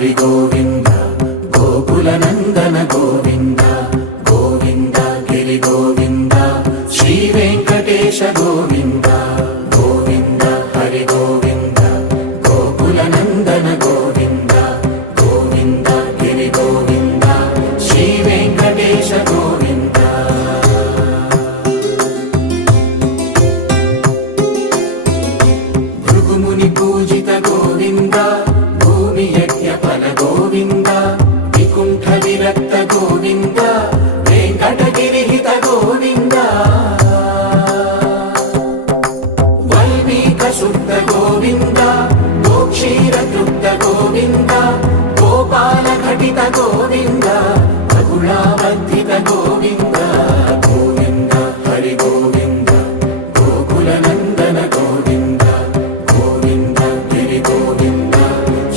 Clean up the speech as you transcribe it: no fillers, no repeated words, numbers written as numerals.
హరి గోవింద గోకుల నందన గోవింద గోవింద గిరి గోవింద శ్రీ వెంకటేశ గోవింద గోవింద హరి గోవింద గోకుల నందన గోవింద గోవింద గిరి గోవింద శ్రీ వెంకటేశ గోవింద భృగుముని పూజిత గోవింద భూమి యజ్ఞ ఫల గోవింద వికుంఠ విరక్త గోవింద వెంకటగిరిహిత గోవింద వల్మీక శుద్ధ గోవింద గోక్షీర తృప్త గోవింద గోపాల ఘటిత గోవింద